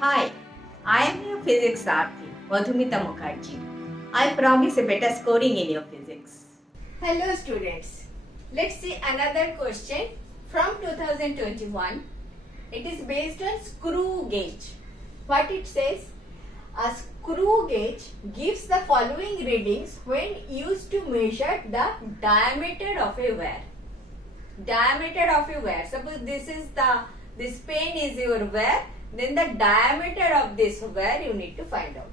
Hi, I am your physics Sarathi, Madhumita Mukherjee. I promise a better scoring in your physics. Hello students, let's see another question from 2021. It is based on screw gauge. What it says? A screw gauge gives the following readings when used to measure the diameter of a wire. Diameter of a wire. Suppose this pen is your wire, then the diameter of this wire you need to find out.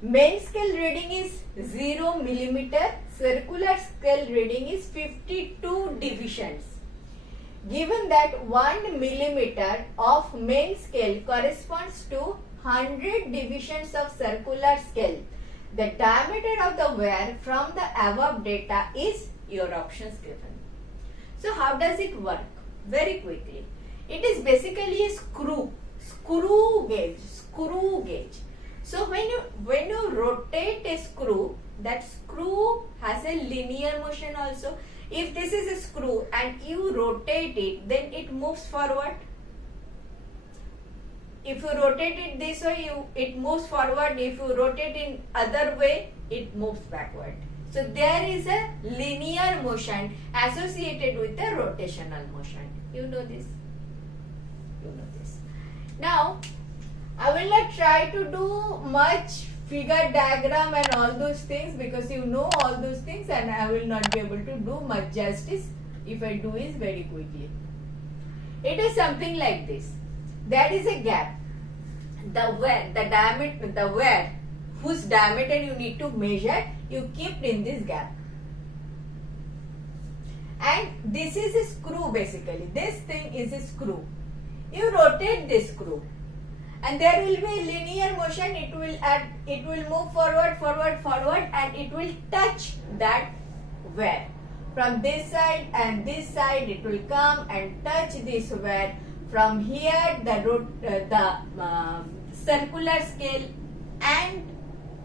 Main scale reading is 0 millimeter, circular scale reading is 52 divisions. Given that 1 millimeter of main scale corresponds to 100 divisions of circular scale, the diameter of the wire from the above data is your options given. So how does it work? Very quickly. It is basically a screw gauge. So when you rotate a screw, that screw has a linear motion also. If this is a screw and you rotate it, then it moves forward. If you rotate it this way, it moves forward. If you rotate in other way, it moves backward. So there is a linear motion associated with the rotational motion. You know this? You know this. Now, I will not try to do much figure diagram and all those things because you know all those things, and I will not be able to do much justice if I do it very quickly. It is something like this. There is a gap. The wire whose diameter you need to measure, you keep in this gap. And this is a screw basically. This thing is a screw. You rotate this screw, and there will be a linear motion. It will move forward, and it will touch that wire. From this side and this side, it will come and touch this wire. From here, the circular scale and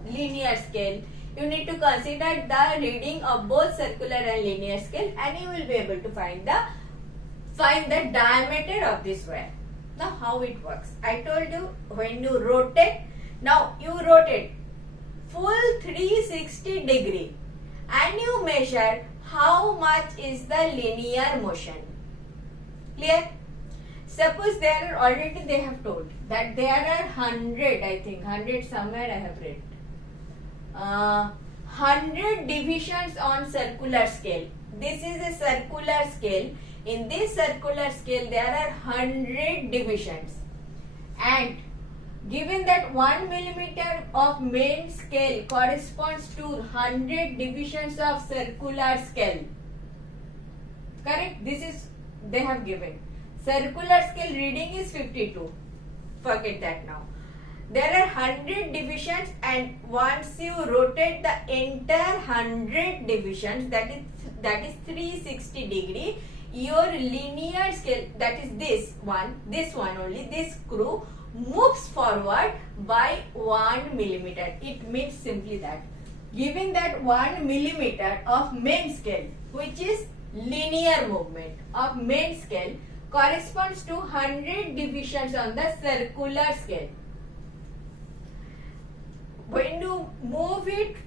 linear scale, you need to consider the reading of both circular and linear scale, and you will be able to find the diameter of this wire. Now how it works? I told you when you rotate, now you rotate full 360 degree and you measure how much is the linear motion. Clear? Suppose there are already they have told that there are 100, I think 100 somewhere I have read. 100 divisions on circular scale. This is a circular scale. In this circular scale there are 100 divisions, and given that 1 millimeter of main scale corresponds to 100 divisions of circular scale. Correct? This is they have given. Circular scale reading is 52. Forget that now. There are 100 divisions, and once you rotate the entire 100 divisions, that is 360 degree, your linear scale, that is this one only, this screw moves forward by 1 millimeter. It means simply that, given that 1 millimeter of main scale, which is linear movement of main scale, corresponds to 100 divisions on the circular scale. When you move it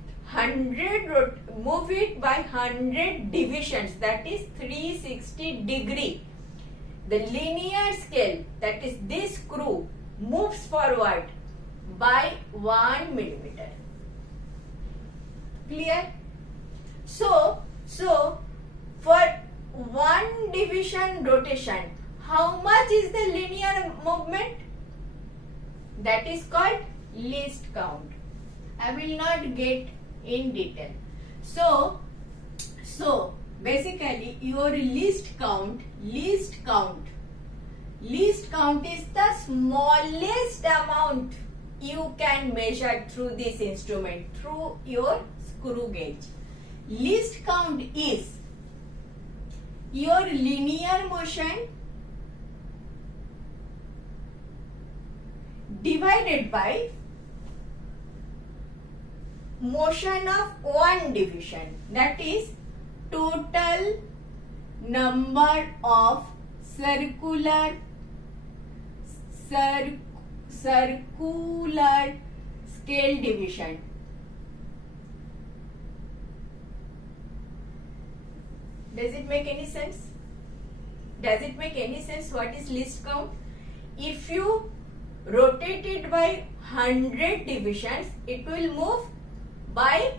by 100 divisions, that is 360 degree, the linear scale, that is this screw, moves forward by 1 millimeter. Clear? So for 1 division rotation, how much is the linear movement? That is called least count. I will not get in detail. So basically your least count is the smallest amount you can measure through this instrument, through your screw gauge. Least count is your linear motion divided by motion of one division, that is total number of circular scale division. Does it make any sense? Does it make any sense what is least count? If you rotate it by 100 divisions, it will move by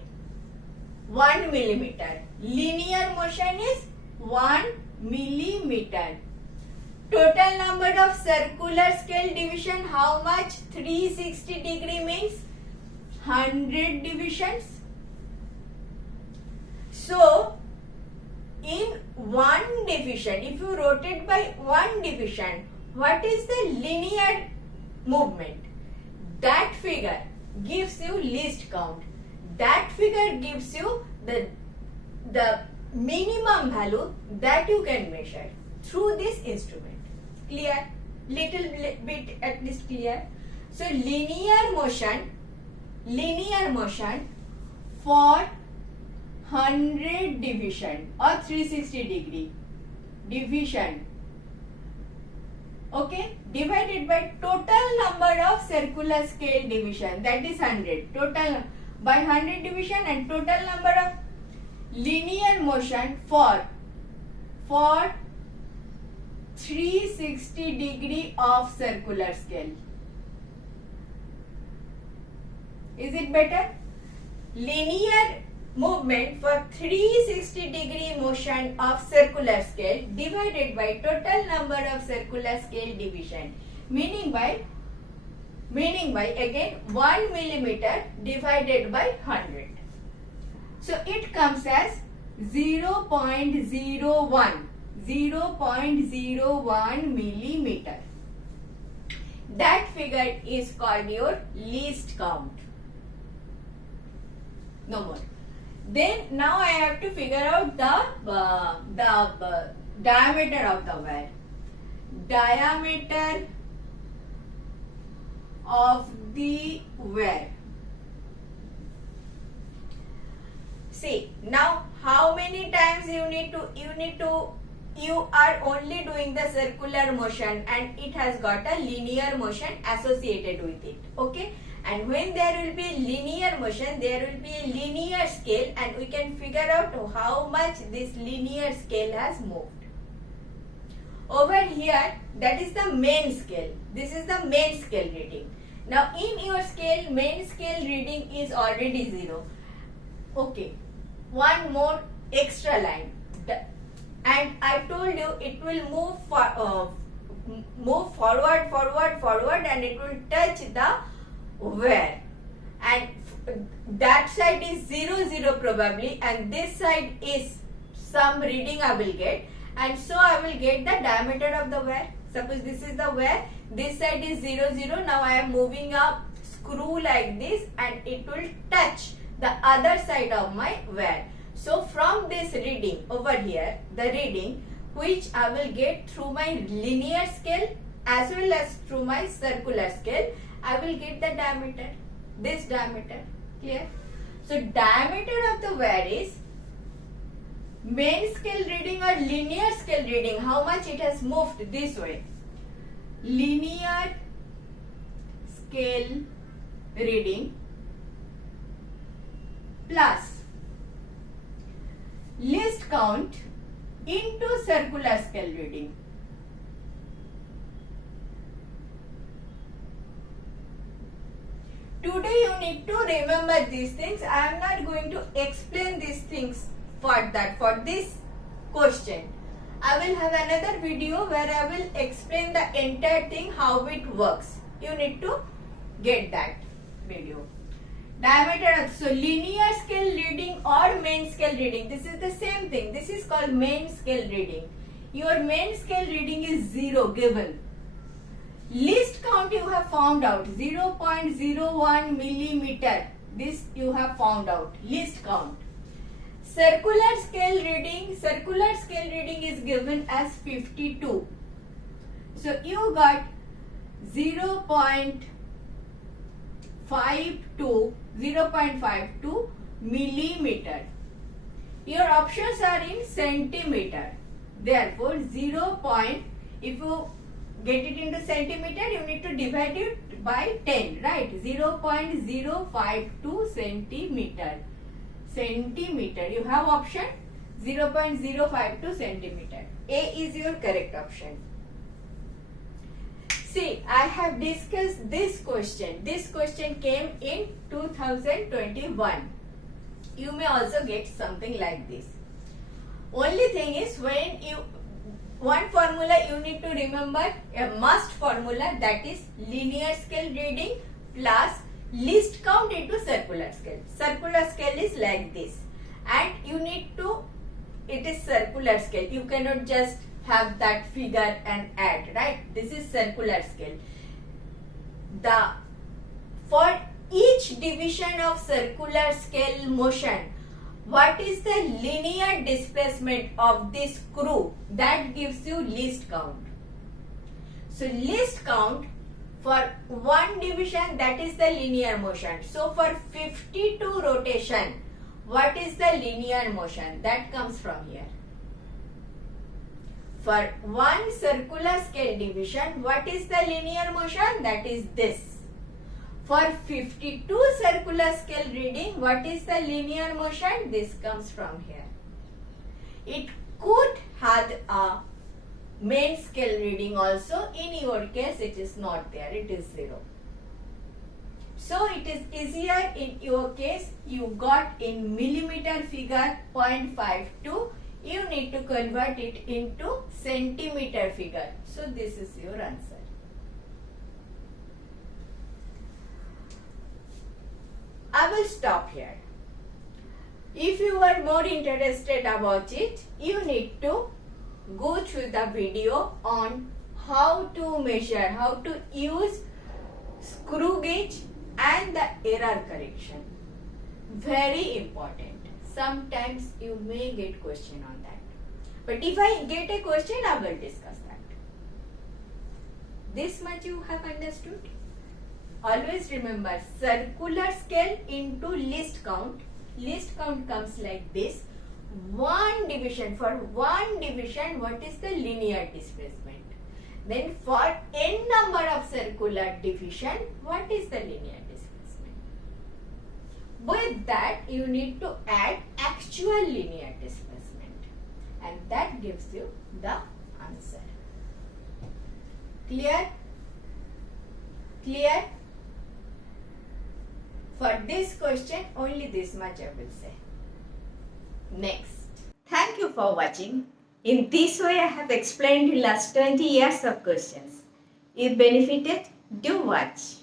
1 millimeter. Linear motion is 1 millimeter. Total number of circular scale division, how much? 360 degree means 100 divisions. So, in one division, if you rotate by one division, what is the linear movement? That figure gives you least count. That figure gives you the minimum value that you can measure through this instrument. Clear? Little bit at least clear. So linear motion for 100 division or 360 degree division, okay, divided by total number of circular scale division, that is 100, total by 100 division, and total number of linear motion for 360 degree of circular scale. Is it better? Linear movement for 360 degree motion of circular scale divided by total number of circular scale division, meaning by again 1 millimeter divided by 100. So it comes as 0.01 millimeter. That figure is called your least count. No more. Then now I have to figure out the diameter of the wire. Diameter of the wire. See, now how many times you are only doing the circular motion and it has got a linear motion associated with it, okay? And when there will be linear motion, there will be a linear scale, and we can figure out how much this linear scale has moved. Over here, that is the main scale. This is the main scale reading. Now in your scale, main scale reading is already 0. Okay, one more extra line. And I told you it will move forward, and it will touch the wire, and that side is 0 probably, and this side is some reading I will get, and so I will get the diameter of the wire. Suppose this is the wire, this side is 0. Now I am moving a screw like this, and it will touch the other side of my wire. So from this reading over here, the reading which I will get through my linear scale as well as through my circular scale, I will get the diameter, this diameter. Clear? So diameter of the wire is main scale reading or linear scale reading, how much it has moved this way. Linear scale reading plus least count into circular scale reading. Today you need to remember these things. I am not going to explain these things for this question. I will have another video where I will explain the entire thing, how it works. You need to get that video. Diameter, so linear scale reading or main scale reading, this is the same thing. This is called main scale reading. Your main scale reading is 0 given. Least count you have found out, 0.01 millimeter. This you have found out, least count. Circular scale reading is given as 52. So you got 0.52 millimeter. Your options are in centimeter. Therefore, 0. If you get it into centimeter, you need to divide it by 10, right? 0.052 centimeter. Centimeter. You have option 0.052 centimeter. A is your correct option. See, I have discussed this question. This question came in 2021. You may also get something like this. Only thing is, when you one formula you need to remember, a must formula, that is linear scale reading plus least count into circular scale. Circular scale is like this, and you need to, it is circular scale. You cannot just have that figure and add, right? This is circular scale. For each division of circular scale motion, what is the linear displacement of this screw? That gives you least count. So least count for one division, that is the linear motion. So for 52 rotation, what is the linear motion? That comes from here. For one circular scale division, what is the linear motion? That is this. For 52 circular scale reading, what is the linear motion? This comes from here. It could have a main scale reading also. In your case, it is not there. It is 0. So it is easier in your case. You got in millimeter figure 0.52. You need to convert it into centimeter figure. So this is your answer. I will stop here. If you are more interested about it, you need to go through the video on how to measure, how to use screw gauge and the error correction. Very important. Sometimes you may get question on that. But if I get a question, I will discuss that. This much you have understood? Always remember, circular scale into least count. Least count comes like this. One division, for one division, what is the linear displacement? Then for n number of circular division, what is the linear displacement? With that, you need to add actual linear displacement, and that gives you the answer. Clear? Clear? For this question, only this much I will say. Next. Thank you for watching. In this way, I have explained the last 20 years of questions. If benefited, do watch.